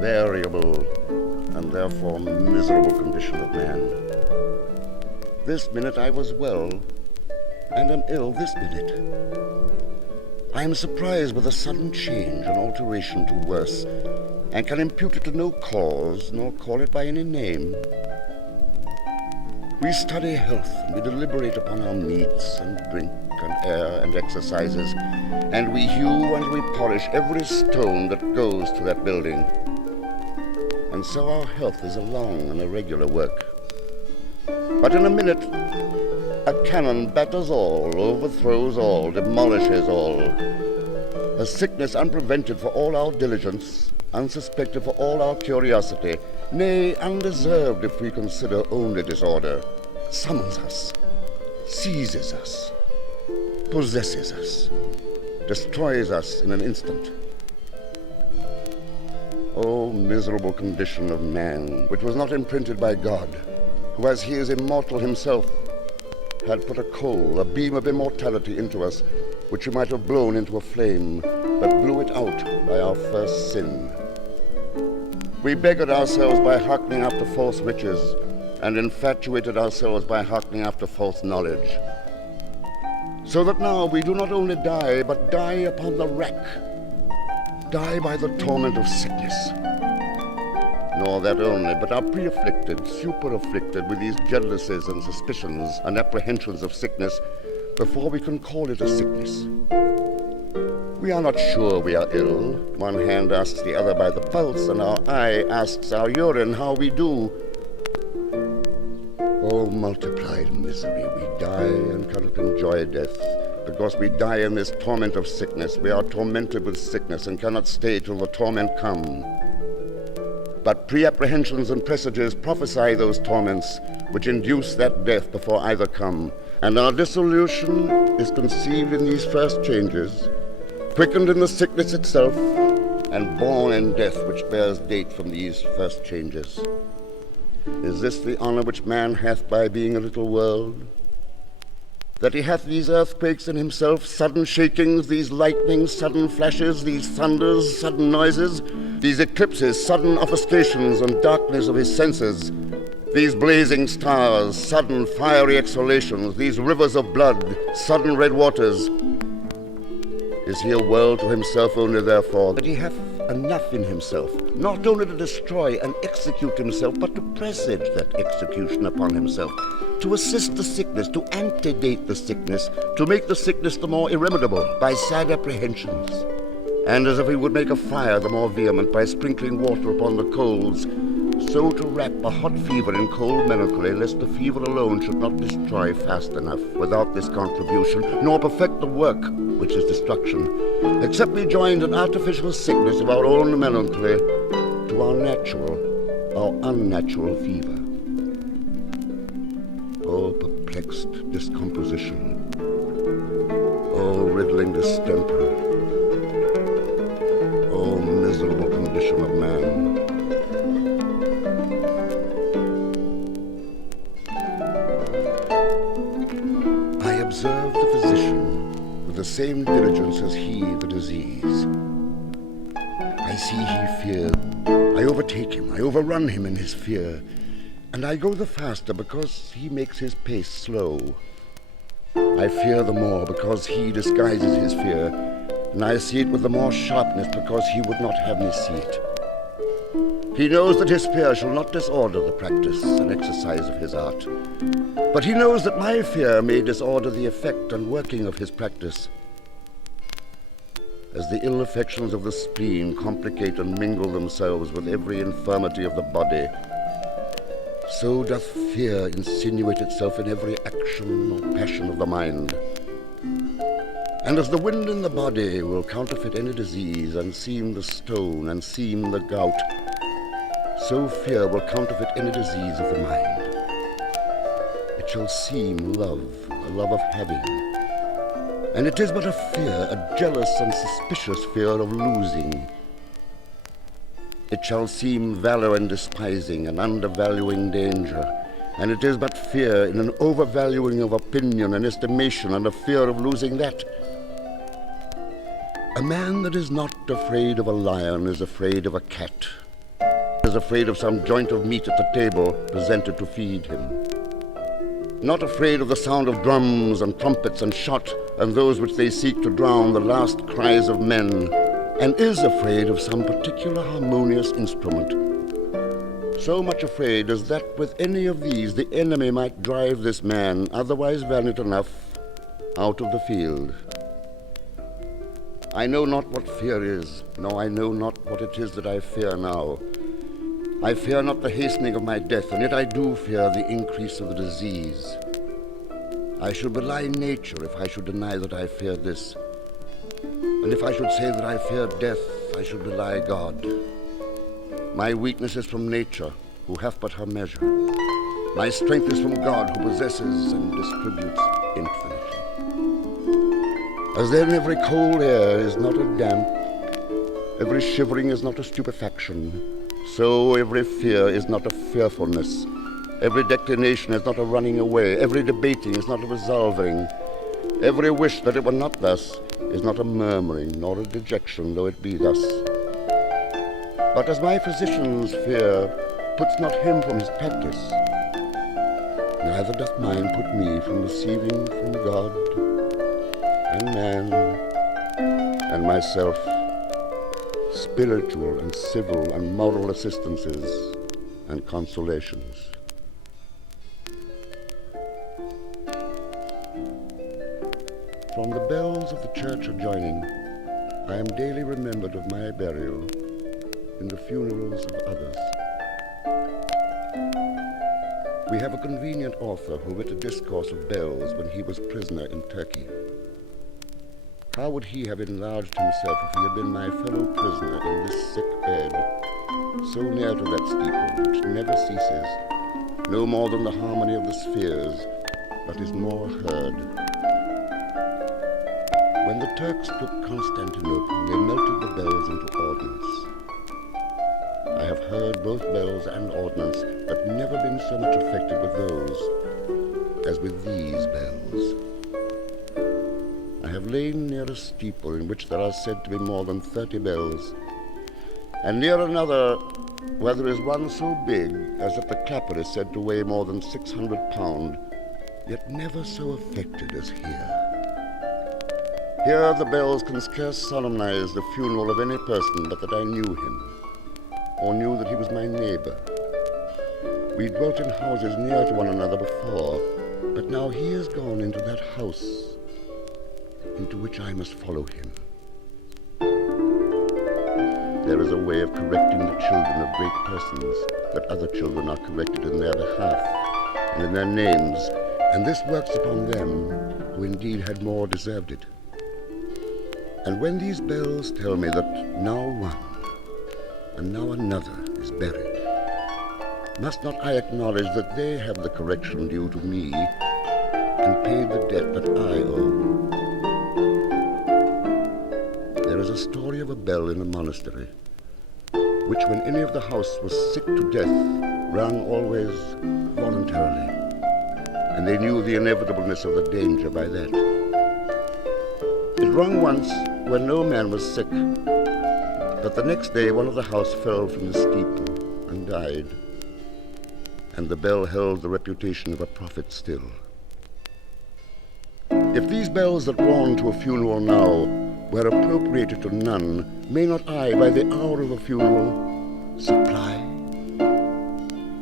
Variable and therefore miserable condition of man. This minute I was well, and am ill this minute. I am surprised with a sudden change and alteration to worse, and can impute it to no cause, nor call it by any name. We study health, and we deliberate upon our meats and drink and air and exercises, and we hew and we polish every stone that goes to that building. And so our health is a long and irregular work. But in a minute, a cannon batters all, overthrows all, demolishes all. A sickness unprevented for all our diligence, unsuspected for all our curiosity, nay, undeserved if we consider only disorder, summons us, seizes us, possesses us, destroys us in an instant. O miserable condition of man, which was not imprinted by God, who, as he is immortal himself, had put a coal, a beam of immortality into us, which he might have blown into a flame, but blew it out by our first sin. We beggared ourselves by hearkening after false riches, and infatuated ourselves by hearkening after false knowledge. So that now we do not only die, but die upon the rack, die by the torment of sickness. Nor that only, but are pre-afflicted, super-afflicted with these jealousies and suspicions and apprehensions of sickness before we can call it a sickness. We are not sure we are ill. One hand asks the other by the pulse, and our eye asks our urine how we do. Oh, multiplied misery, we die and cannot enjoy death. Because we die in this torment of sickness, we are tormented with sickness and cannot stay till the torment come. But pre-apprehensions and presages prophesy those torments which induce that death before either come. And our dissolution is conceived in these first changes, quickened in the sickness itself, and born in death which bears date from these first changes. Is this the honor which man hath by being a little world? That he hath these earthquakes in himself, sudden shakings, these lightnings, sudden flashes, these thunders, sudden noises, these eclipses, sudden offuscations and darkness of his senses, these blazing stars, sudden fiery exhalations, these rivers of blood, sudden red waters. Is he a world to himself only therefore that he hath enough in himself, not only to destroy and execute himself, but to presage that execution upon himself, to assist the sickness, to antedate the sickness, to make the sickness the more irremediable by sad apprehensions, and as if he would make a fire the more vehement by sprinkling water upon the coals, so to wrap a hot fever in cold melancholy, lest the fever alone should not destroy fast enough without this contribution, nor perfect the work which is destruction, except we joined an artificial sickness of our own melancholy to our natural, our unnatural fever. O perplexed discomposition, O riddling distemper, O miserable condition of man. I observe the physician with the same diligence as he the disease. I see he fears. I overtake him, I overrun him in his fear, and I go the faster because he makes his pace slow. I fear the more because he disguises his fear, and I see it with the more sharpness because he would not have me see it. He knows that his fear shall not disorder the practice and exercise of his art, but he knows that my fear may disorder the effect and working of his practice. As the ill affections of the spleen complicate and mingle themselves with every infirmity of the body, so doth fear insinuate itself in every action or passion of the mind. And as the wind in the body will counterfeit any disease, and seem the stone, and seem the gout, so fear will counterfeit any disease of the mind. It shall seem love, a love of having, and it is but a fear, a jealous and suspicious fear of losing. It shall seem valor and despising, and undervaluing danger, and it is but fear in an overvaluing of opinion and estimation, and a fear of losing that. A man that is not afraid of a lion is afraid of a cat, is afraid of some joint of meat at the table presented to feed him. Not afraid of the sound of drums and trumpets and shot and those which they seek to drown the last cries of men, and is afraid of some particular harmonious instrument. So much afraid as that with any of these the enemy might drive this man, otherwise valiant enough, out of the field. I know not what fear is, no, I know not what it is that I fear now. I fear not the hastening of my death, and yet I do fear the increase of the disease. I should belie nature if I should deny that I fear this. And if I should say that I fear death, I should belie God. My weakness is from nature, who hath but her measure. My strength is from God, who possesses and distributes infinitely. As then every cold air is not a damp, every shivering is not a stupefaction, so every fear is not a fearfulness, every declination is not a running away, every debating is not a resolving, every wish that it were not thus is not a murmuring, nor a dejection, though it be thus. But as my physician's fear puts not him from his practice, neither doth mine put me from receiving from God and man and myself spiritual and civil and moral assistances and consolations. From the bells of the church adjoining, I am daily remembered of my burial in the funerals of others. We have a convenient author who writ a discourse of bells when he was prisoner in Turkey. How would he have enlarged himself if he had been my fellow prisoner in this sick bed, so near to that steeple which never ceases, no more than the harmony of the spheres, but is more heard. When the Turks took Constantinople, they melted the bells into ordnance. I have heard both bells and ordnance, but never been so much affected with those as with these bells. I have lain near a steeple in which there are said to be more than 30 bells, and near another where there is one so big as that the clapper is said to weigh more than 600 pounds, yet never so affected as here. Here the bells can scarce solemnize the funeral of any person but that I knew him, or knew that he was my neighbor. We dwelt in houses near to one another before, but now he is gone into that house into which I must follow him. There is a way of correcting the children of great persons, that other children are corrected in their behalf and in their names, and this works upon them who indeed had more deserved it. And when these bells tell me that now one and now another is buried, must not I acknowledge that they have the correction due to me and paid the debt that I owe? There is a story of a bell in a monastery, which when any of the house was sick to death, rang always voluntarily, and they knew the inevitableness of the danger by that. It rung once when no man was sick, but the next day one of the house fell from the steeple and died, and the bell held the reputation of a prophet still. If these bells that warn to a funeral now were appropriated to none, may not I, by the hour of a funeral, supply?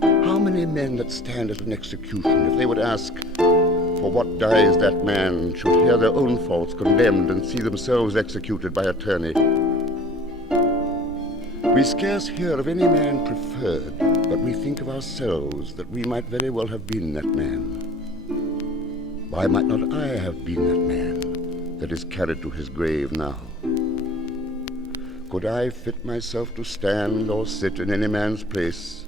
How many men that stand at an execution, if they would ask, for what dies that man, should hear their own faults condemned and see themselves executed by attorney? We scarce hear of any man preferred, but we think of ourselves that we might very well have been that man. Why might not I have been that man that is carried to his grave now? Could I fit myself to stand or sit in any man's place,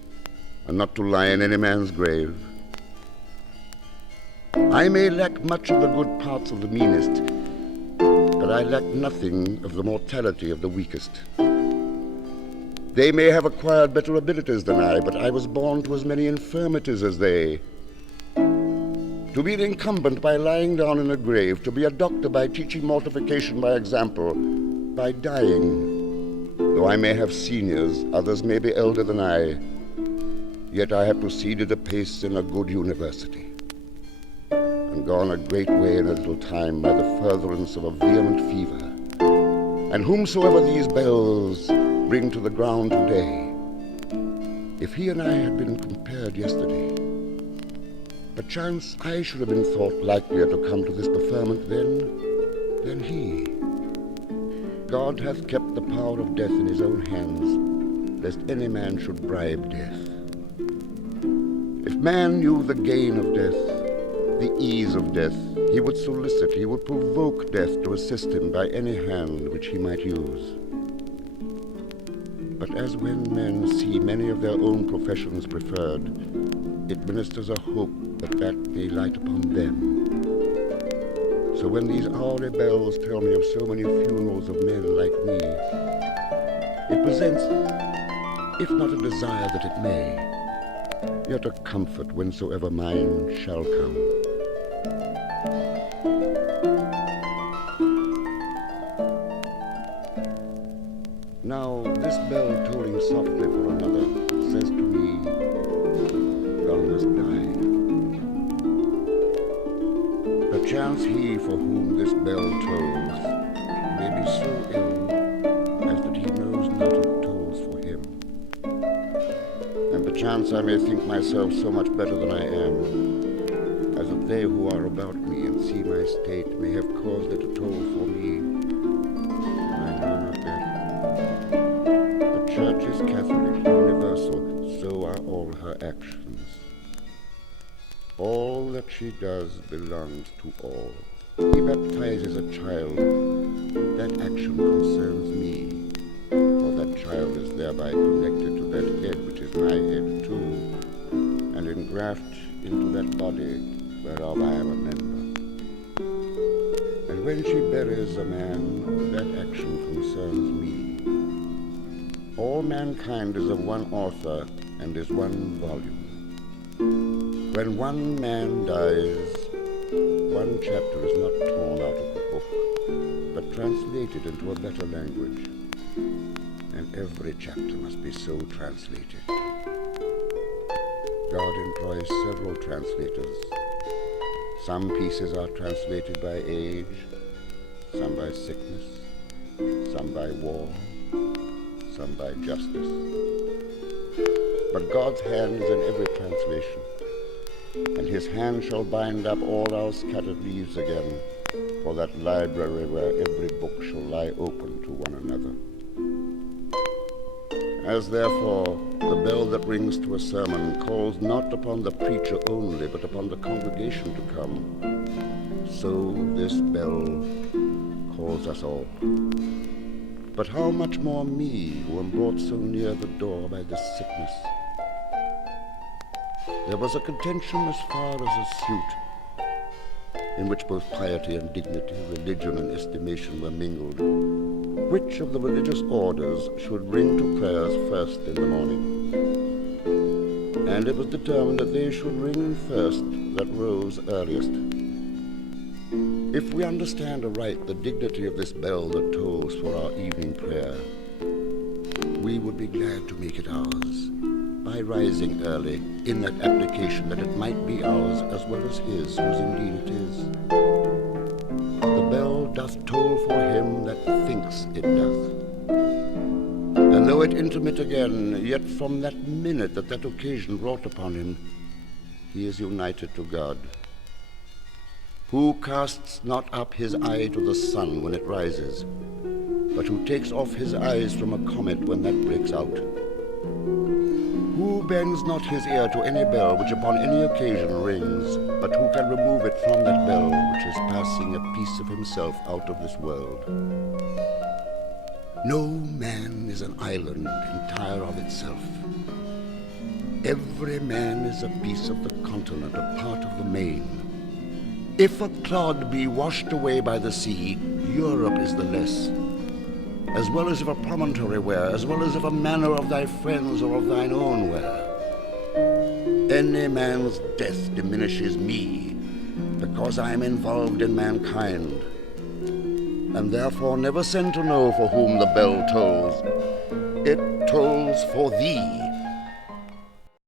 and not to lie in any man's grave? I may lack much of the good parts of the meanest, but I lack nothing of the mortality of the weakest. They may have acquired better abilities than I, but I was born to as many infirmities as they. To be an incumbent by lying down in a grave, to be a doctor by teaching mortification by example, By dying, though I may have seniors, others may be elder than I, yet I have proceeded apace in a good university, and gone a great way in a little time by the furtherance of a vehement fever. And whomsoever these bells bring to the ground today, if he and I had been compared yesterday, perchance I should have been thought likelier to come to this preferment then than he. God hath kept the power of death in his own hands, lest any man should bribe death. If man knew the gain of death, the ease of death, he would solicit, he would provoke death to assist him by any hand which he might use. But as when men see many of their own professions preferred, it ministers a hope that may light upon them. So when these hourly bells tell me of so many funerals of men like me, it presents, if not a desire that it may, yet a comfort whensoever mine shall come. Now this bell tolling softly for another says to me, thou must die. Perchance he for whom this bell tolls may be so ill as that he knows not it tolls for him. And perchance I may think myself so much better than I am, as that they who are about me and see my state may have caused it to toll for me. And I know not that. The Church is Catholic, universal, so are all her actions. All that she does belongs to all. He baptizes a child. That action concerns me, for that child is thereby connected to that head which is my head too, and engraft into that body whereof I am a member. And when she buries a man, that action concerns me. All mankind is of one author and is one volume. When one man dies, one chapter is not torn out of the book, but translated into a better language, and every chapter must be so translated. God employs several translators. Some pieces are translated by age, some by sickness, some by war, some by justice. But God's hand is in every translation, and his hand shall bind up all our scattered leaves again, for that library where every book shall lie open to one another. As therefore the bell that rings to a sermon calls not upon the preacher only, but upon the congregation to come, so this bell calls us all. But how much more me, who am brought so near the door by this sickness? There was a contention as far as a suit, in which both piety and dignity, religion and estimation were mingled. Which of the religious orders should ring to prayers first in the morning? And it was determined that they should ring first that rose earliest. If we understand aright the dignity of this bell that tolls for our evening prayer, we would be glad to make it ours, by rising early in that application that it might be ours as well as his, whose indeed it is. The bell doth toll for him that thinks it doth. And though it intermit again, yet from that minute that occasion wrought upon him, he is united to God. Who casts not up his eye to the sun when it rises, but who takes off his eyes from a comet when that breaks out? Who bends not his ear to any bell which upon any occasion rings, but who can remove it from that bell which is passing a piece of himself out of this world? No man is an island entire of itself. Every man is a piece of the continent, a part of the main. If a clod be washed away by the sea, Europe is the less. As well as if a promontory were, as well as if a manor of thy friends or of thine own were. Any man's death diminishes me, because I am involved in mankind. and therefore never send to know for whom the bell tolls. It tolls for thee.